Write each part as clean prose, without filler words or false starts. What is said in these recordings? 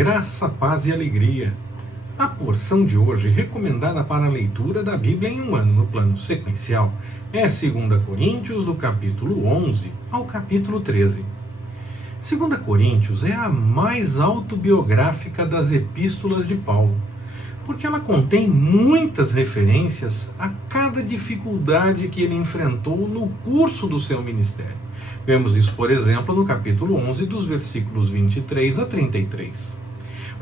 Graça, paz e alegria. A porção de hoje, recomendada para a leitura da Bíblia em um ano no plano sequencial, é 2 Coríntios, do capítulo 11 ao capítulo 13. 2 Coríntios é a mais autobiográfica das epístolas de Paulo, porque ela contém muitas referências a cada dificuldade que ele enfrentou no curso do seu ministério. Vemos isso, por exemplo, no capítulo 11, dos versículos 23 a 33.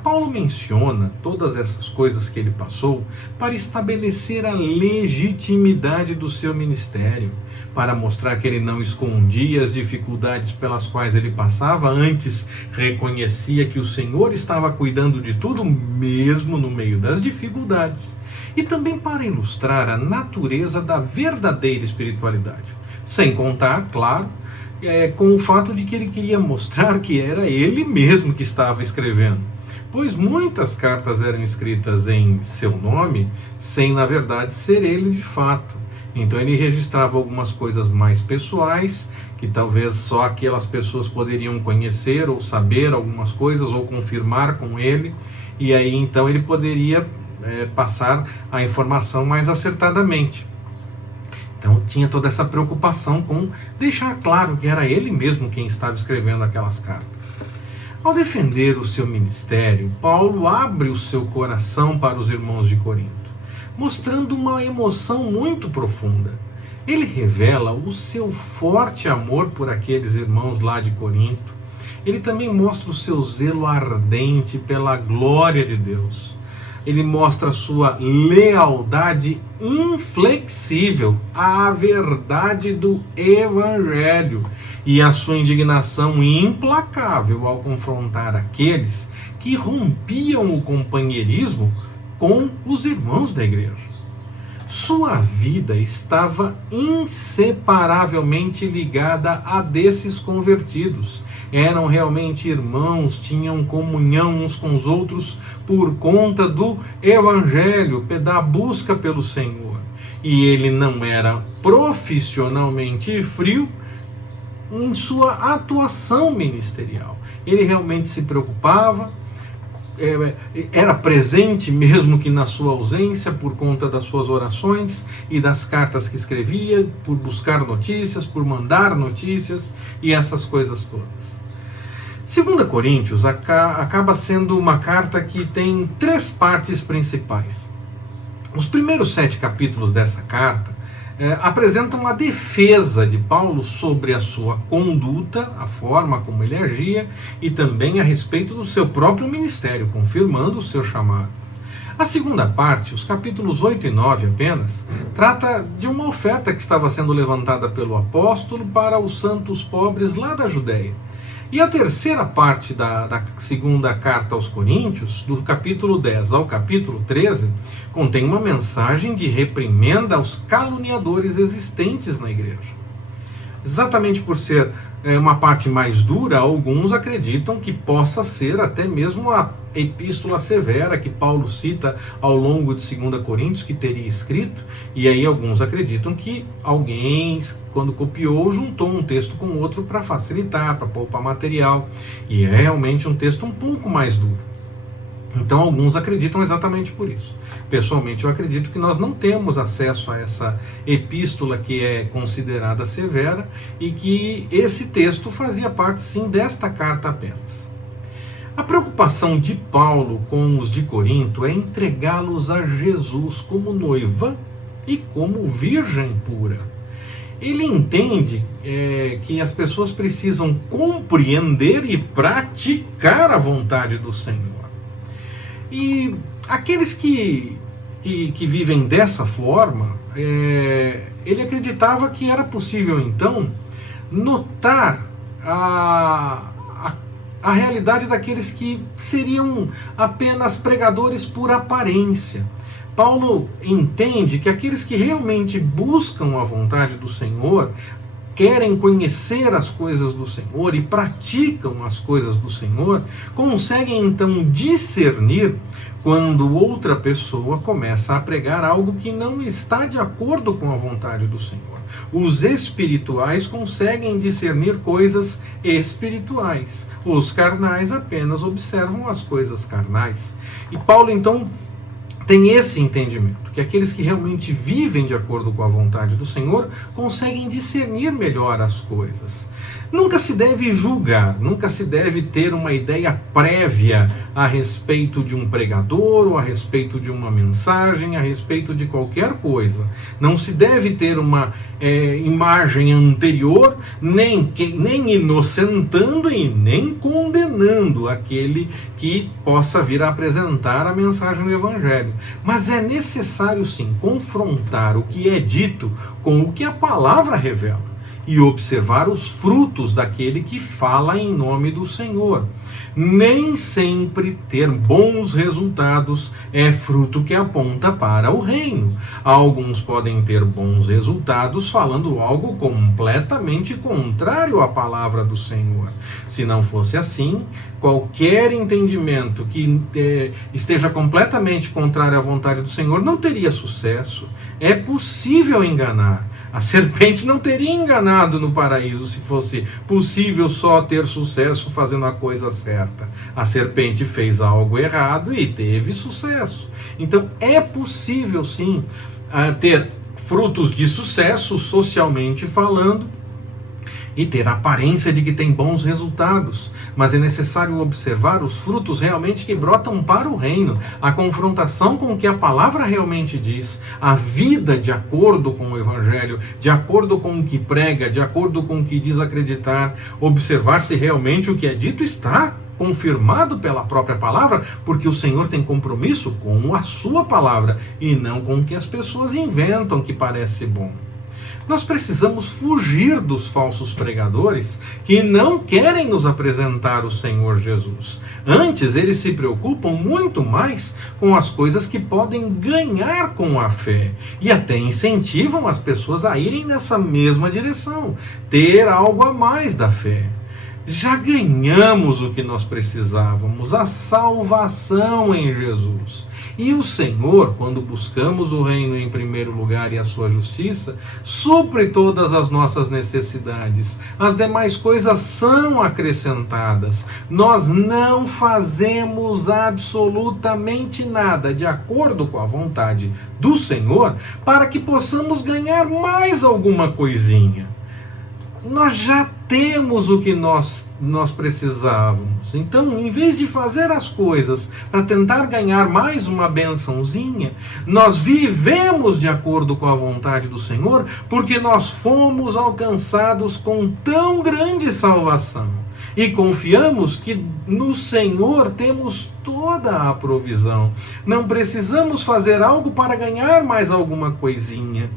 Paulo menciona todas essas coisas que ele passou para estabelecer a legitimidade do seu ministério, para mostrar que ele não escondia as dificuldades pelas quais ele passava, antes reconhecia que o Senhor estava cuidando de tudo, mesmo no meio das dificuldades, e também para ilustrar a natureza da verdadeira espiritualidade, sem contar, claro, com o fato de que ele queria mostrar que era ele mesmo que estava escrevendo, pois muitas cartas eram escritas em seu nome, sem na verdade ser ele de fato. Então ele registrava algumas coisas mais pessoais, que talvez só aquelas pessoas poderiam conhecer ou saber algumas coisas ou confirmar com ele, e aí então ele poderia passar a informação mais acertadamente. Então tinha toda essa preocupação com deixar claro que era ele mesmo quem estava escrevendo aquelas cartas. Ao defender o seu ministério, Paulo abre o seu coração para os irmãos de Corinto, mostrando uma emoção muito profunda. Ele revela o seu forte amor por aqueles irmãos lá de Corinto. Ele também mostra o seu zelo ardente pela glória de Deus. Ele mostra a sua lealdade inflexível à verdade do Evangelho e a sua indignação implacável ao confrontar aqueles que rompiam o companheirismo com os irmãos da igreja. Sua vida estava inseparavelmente ligada a desses convertidos. Eram realmente irmãos, tinham comunhão uns com os outros por conta do Evangelho, da busca pelo Senhor. E ele não era profissionalmente frio em sua atuação ministerial. Ele realmente se preocupava, era presente mesmo que na sua ausência, por conta das suas orações e das cartas que escrevia, por buscar notícias, por mandar notícias e essas coisas todas. 2 Coríntios acaba sendo uma carta que tem 3 partes principais. Os primeiros 7 capítulos dessa carta apresentam a defesa de Paulo sobre a sua conduta, a forma como ele agia, e também a respeito do seu próprio ministério, confirmando o seu chamado. A segunda parte, os capítulos 8 e 9 apenas, trata de uma oferta que estava sendo levantada pelo apóstolo para os santos pobres lá da Judéia. E a terceira parte da segunda carta aos Coríntios, do capítulo 10 ao capítulo 13, contém uma mensagem de reprimenda aos caluniadores existentes na igreja. Exatamente por ser uma parte mais dura, alguns acreditam que possa ser até mesmo a epístola severa que Paulo cita ao longo de 2 Coríntios, que teria escrito, e aí alguns acreditam que alguém, quando copiou, juntou um texto com outro para facilitar, para poupar material, e é realmente um texto um pouco mais duro. Então alguns acreditam exatamente por isso. Pessoalmente eu acredito que nós não temos acesso a essa epístola que é considerada severa e que esse texto fazia parte sim desta carta apenas. A preocupação de Paulo com os de Corinto é entregá-los a Jesus como noiva e como virgem pura. Ele entende que as pessoas precisam compreender e praticar a vontade do Senhor. E aqueles que vivem dessa forma, ele acreditava que era possível então notar a realidade daqueles que seriam apenas pregadores por aparência. Paulo entende que aqueles que realmente buscam a vontade do Senhor querem conhecer as coisas do Senhor e praticam as coisas do Senhor, conseguem então discernir quando outra pessoa começa a pregar algo que não está de acordo com a vontade do Senhor. Os espirituais conseguem discernir coisas espirituais. Os carnais apenas observam as coisas carnais. E Paulo, então, tem esse entendimento, que aqueles que realmente vivem de acordo com a vontade do Senhor conseguem discernir melhor as coisas. Nunca se deve julgar, nunca se deve ter uma ideia prévia a respeito de um pregador, ou a respeito de uma mensagem, a respeito de qualquer coisa. Não se deve ter uma imagem anterior, nem inocentando e nem condenando aquele que possa vir a apresentar a mensagem do Evangelho. Mas é necessário sim confrontar o que é dito com o que a palavra revela e observar os frutos daquele que fala em nome do Senhor. Nem sempre ter bons resultados é fruto que aponta para o reino. Alguns podem ter bons resultados falando algo completamente contrário à palavra do Senhor. Se não fosse assim, qualquer entendimento que esteja completamente contrário à vontade do Senhor não teria sucesso. É possível enganar. A serpente não teria enganado no paraíso se fosse possível só ter sucesso fazendo a coisa certa. A serpente fez algo errado e teve sucesso. Então é possível sim ter frutos de sucesso socialmente falando, e ter a aparência de que tem bons resultados, mas é necessário observar os frutos realmente que brotam para o reino, a confrontação com o que a palavra realmente diz, a vida de acordo com o Evangelho, de acordo com o que prega, de acordo com o que diz acreditar, observar se realmente o que é dito está confirmado pela própria palavra, porque o Senhor tem compromisso com a sua palavra e não com o que as pessoas inventam que parece bom. Nós precisamos fugir dos falsos pregadores que não querem nos apresentar o Senhor Jesus. Antes, eles se preocupam muito mais com as coisas que podem ganhar com a fé e até incentivam as pessoas a irem nessa mesma direção, ter algo a mais da fé. Já ganhamos o que nós precisávamos, a salvação em Jesus. E o Senhor, quando buscamos o reino em primeiro lugar e a sua justiça, supre todas as nossas necessidades. As demais coisas são acrescentadas. Nós não fazemos absolutamente nada de acordo com a vontade do Senhor para que possamos ganhar mais alguma coisinha. Nós já temos o que nós precisávamos. Então, em vez de fazer as coisas para tentar ganhar mais uma bençãozinha, nós vivemos de acordo com a vontade do Senhor, porque nós fomos alcançados com tão grande salvação. E confiamos que no Senhor temos toda a provisão. Não precisamos fazer algo para ganhar mais alguma coisinha.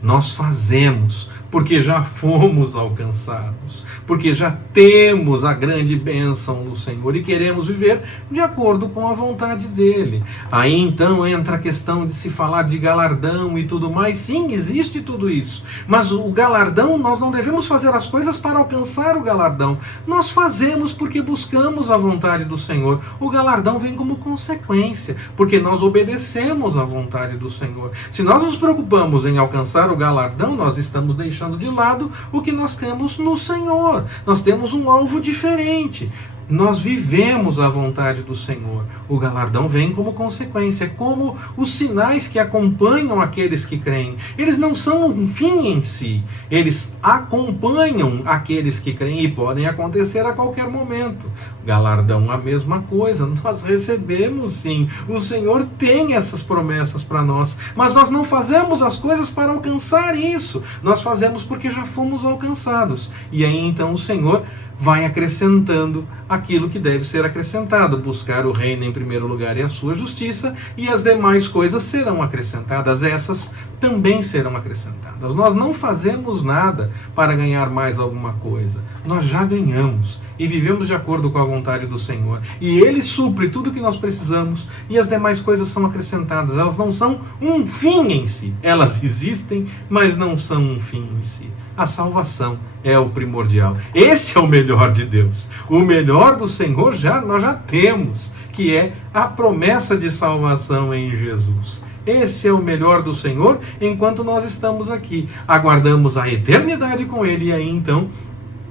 Nós fazemos porque já fomos alcançados, porque já temos a grande bênção no Senhor e queremos viver de acordo com a vontade dele. Aí então entra a questão de se falar de galardão e tudo mais. Sim, existe tudo isso, mas o galardão, nós não devemos fazer as coisas para alcançar o galardão. Nós fazemos porque buscamos a vontade do Senhor. O galardão vem como consequência, porque nós obedecemos à vontade do Senhor. Se nós nos preocupamos em alcançar o galardão, nós estamos deixando de lado o que nós temos no Senhor. Nós temos um alvo diferente. Nós vivemos a vontade do Senhor. O galardão vem como consequência, como os sinais que acompanham aqueles que creem. Eles não são um fim em si, eles acompanham aqueles que creem e podem acontecer a qualquer momento. Galardão, a mesma coisa, nós recebemos sim. O Senhor tem essas promessas para nós, mas nós não fazemos as coisas para alcançar isso. Nós fazemos porque já fomos alcançados. E aí então o Senhor vai acrescentando aquilo que deve ser acrescentado, buscar o reino em primeiro lugar e a sua justiça, e as demais coisas serão acrescentadas, essas também serão acrescentadas. Nós não fazemos nada para ganhar mais alguma coisa, nós já ganhamos e vivemos de acordo com a vontade do Senhor, e Ele supre tudo o que nós precisamos, e as demais coisas são acrescentadas. Elas não são um fim em si, elas existem, mas não são um fim em si. A salvação é o primordial. Esse é o melhor de Deus. O melhor do Senhor nós já temos, que é a promessa de salvação em Jesus. Esse é o melhor do Senhor enquanto nós estamos aqui. Aguardamos a eternidade com Ele, e aí então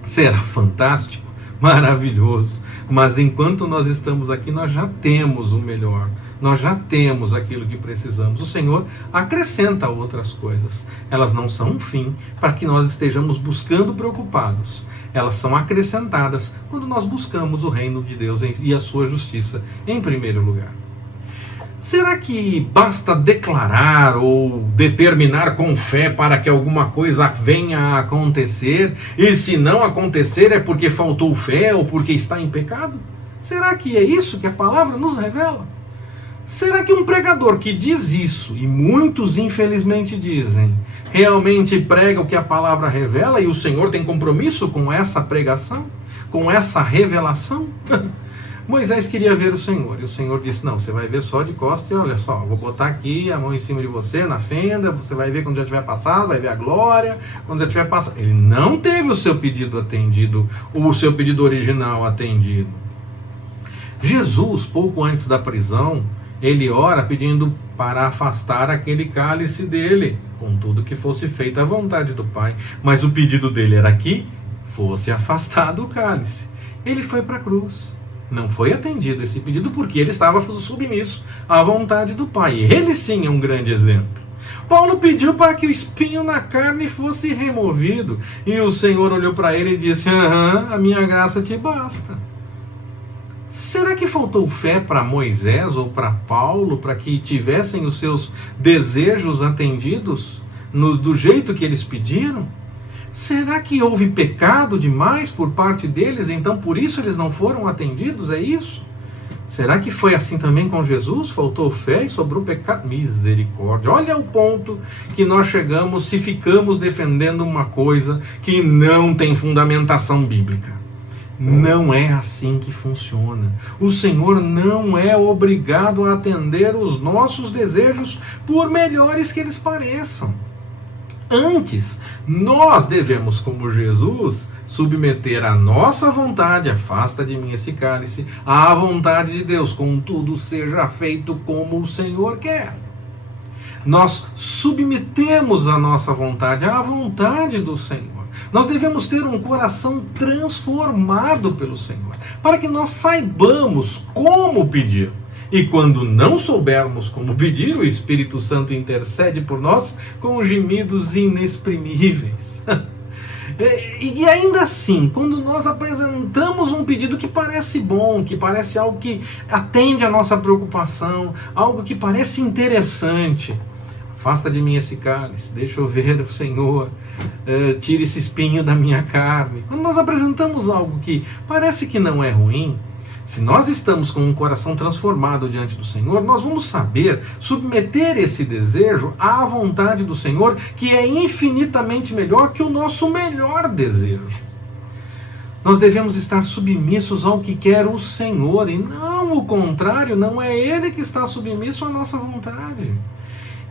será fantástico, maravilhoso. Mas enquanto nós estamos aqui, nós já temos o melhor. Nós já temos aquilo que precisamos. O Senhor acrescenta outras coisas. Elas não são um fim para que nós estejamos buscando preocupados. Elas são acrescentadas quando nós buscamos o reino de Deus e a sua justiça em primeiro lugar. Será que basta declarar ou determinar com fé para que alguma coisa venha a acontecer? E se não acontecer é porque faltou fé ou porque está em pecado? Será que é isso que a palavra nos revela? Será que um pregador que diz isso, e muitos infelizmente dizem, realmente prega o que a palavra revela e o Senhor tem compromisso com essa pregação? Com essa revelação? Moisés queria ver o Senhor, e o Senhor disse, não, você vai ver só de costas, e olha só, vou botar aqui a mão em cima de você, na fenda, você vai ver quando já tiver passado, vai ver a glória, quando já tiver passado. Ele não teve o seu pedido atendido, o seu pedido original atendido. Jesus, pouco antes da prisão, ele ora pedindo para afastar aquele cálice dele, contudo que fosse feita a vontade do Pai. Mas o pedido dele era que fosse afastado o cálice. Ele foi para a cruz. Não foi atendido esse pedido porque ele estava submisso à vontade do Pai. Ele sim é um grande exemplo. Paulo pediu para que o espinho na carne fosse removido. E o Senhor olhou para ele e disse, a minha graça te basta. Será que faltou fé para Moisés ou para Paulo para que tivessem os seus desejos atendidos do jeito que eles pediram? Será que houve pecado demais por parte deles, então por isso eles não foram atendidos? É isso? Será que foi assim também com Jesus? Faltou fé e sobrou pecado? Misericórdia! Olha o ponto que nós chegamos se ficamos defendendo uma coisa que não tem fundamentação bíblica. Não é assim que funciona. O Senhor não é obrigado a atender os nossos desejos, por melhores que eles pareçam. Antes, nós devemos, como Jesus, submeter a nossa vontade, afasta de mim esse cálice, à vontade de Deus, contudo seja feito como o Senhor quer. Nós submetemos a nossa vontade à vontade do Senhor. Nós devemos ter um coração transformado pelo Senhor, para que nós saibamos como pedir. E quando não soubermos como pedir, o Espírito Santo intercede por nós com gemidos inexprimíveis. E ainda assim, quando nós apresentamos um pedido que parece bom, que parece algo que atende a nossa preocupação, algo que parece interessante, afasta de mim esse cálice, deixa eu ver o Senhor, tira esse espinho da minha carne. Quando nós apresentamos algo que parece que não é ruim, se nós estamos com um coração transformado diante do Senhor, nós vamos saber submeter esse desejo à vontade do Senhor, que é infinitamente melhor que o nosso melhor desejo. Nós devemos estar submissos ao que quer o Senhor, e não o contrário, não é Ele que está submisso à nossa vontade.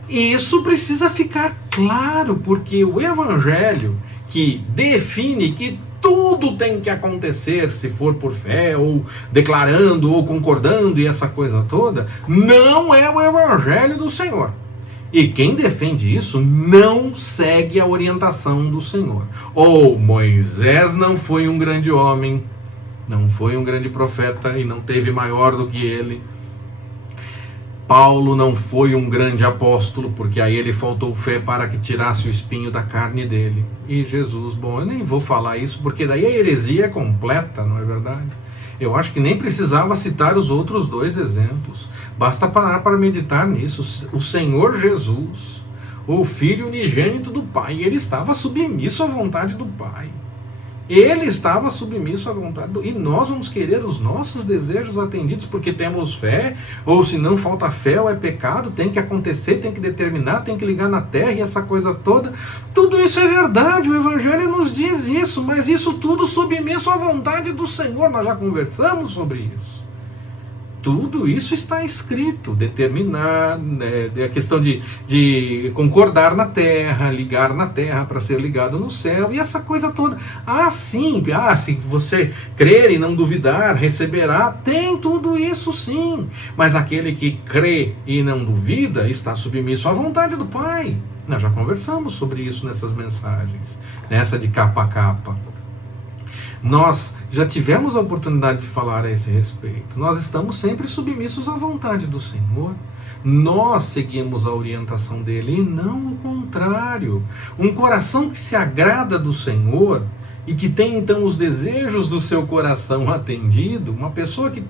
E isso precisa ficar claro, porque o Evangelho, que define que tudo tem que acontecer, se for por fé, ou declarando, ou concordando, e essa coisa toda, não é o Evangelho do Senhor. E quem defende isso não segue a orientação do Senhor. Ou Moisés não foi um grande homem, não foi um grande profeta, e não teve maior do que ele. Paulo não foi um grande apóstolo, porque aí ele faltou fé para que tirasse o espinho da carne dele. E Jesus, bom, eu nem vou falar isso, porque daí a heresia é completa, não é verdade? Eu acho que nem precisava citar os outros dois exemplos. Basta parar para meditar nisso. O Senhor Jesus, o Filho unigênito do Pai, ele estava submisso à vontade do Pai. Ele estava submisso à vontade e nós vamos querer os nossos desejos atendidos porque temos fé, ou se não falta fé ou é pecado, tem que acontecer, tem que determinar, tem que ligar na terra e essa coisa toda. Tudo isso é verdade, o Evangelho nos diz isso, mas isso tudo submisso à vontade do Senhor. Nós já conversamos sobre isso. Tudo isso está escrito, determinar, a questão de concordar na terra, ligar na terra para ser ligado no céu, e essa coisa toda. Sim, se você crer e não duvidar, receberá, tem tudo isso sim, mas aquele que crê e não duvida está submisso à vontade do Pai. Nós já conversamos sobre isso nessas mensagens, nessa de capa a capa. Nós já tivemos a oportunidade de falar a esse respeito. Nós estamos sempre submissos à vontade do Senhor. Nós seguimos a orientação dele e não o contrário. Um coração que se agrada do Senhor e que tem então os desejos do seu coração atendido, uma pessoa que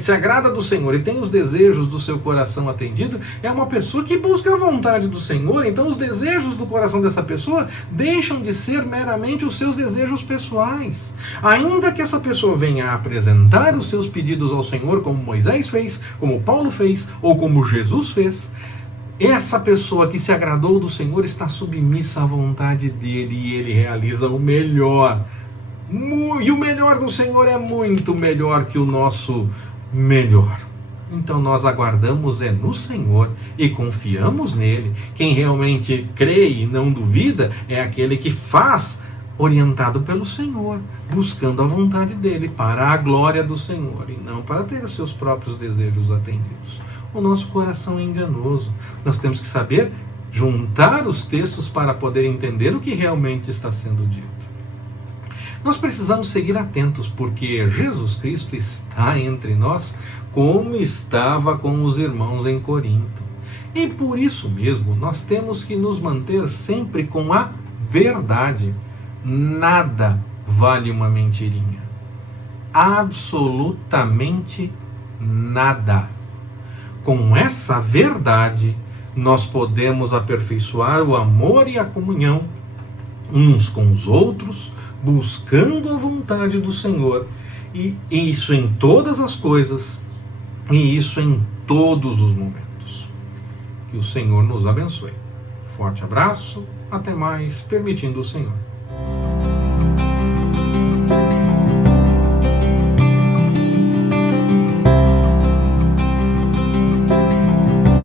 se agrada do Senhor e tem os desejos do seu coração atendido, é uma pessoa que busca a vontade do Senhor. Então os desejos do coração dessa pessoa deixam de ser meramente os seus desejos pessoais. Ainda que essa pessoa venha a apresentar os seus pedidos ao Senhor, como Moisés fez, como Paulo fez, ou como Jesus fez, essa pessoa que se agradou do Senhor está submissa à vontade dele e ele realiza o melhor. E o melhor do Senhor é muito melhor que o nosso melhor. Então nós aguardamos no Senhor e confiamos nele. Quem realmente crê e não duvida é aquele que faz orientado pelo Senhor, buscando a vontade dele para a glória do Senhor e não para ter os seus próprios desejos atendidos. O nosso coração é enganoso. Nós temos que saber juntar os textos para poder entender o que realmente está sendo dito. Nós precisamos seguir atentos, porque Jesus Cristo está entre nós, como estava com os irmãos em Corinto. E por isso mesmo, nós temos que nos manter sempre com a verdade. Nada vale uma mentirinha. Absolutamente nada. Com essa verdade, nós podemos aperfeiçoar o amor e a comunhão uns com os outros, buscando a vontade do Senhor, e isso em todas as coisas, e isso em todos os momentos. Que o Senhor nos abençoe. Forte abraço, até mais, permitindo o Senhor.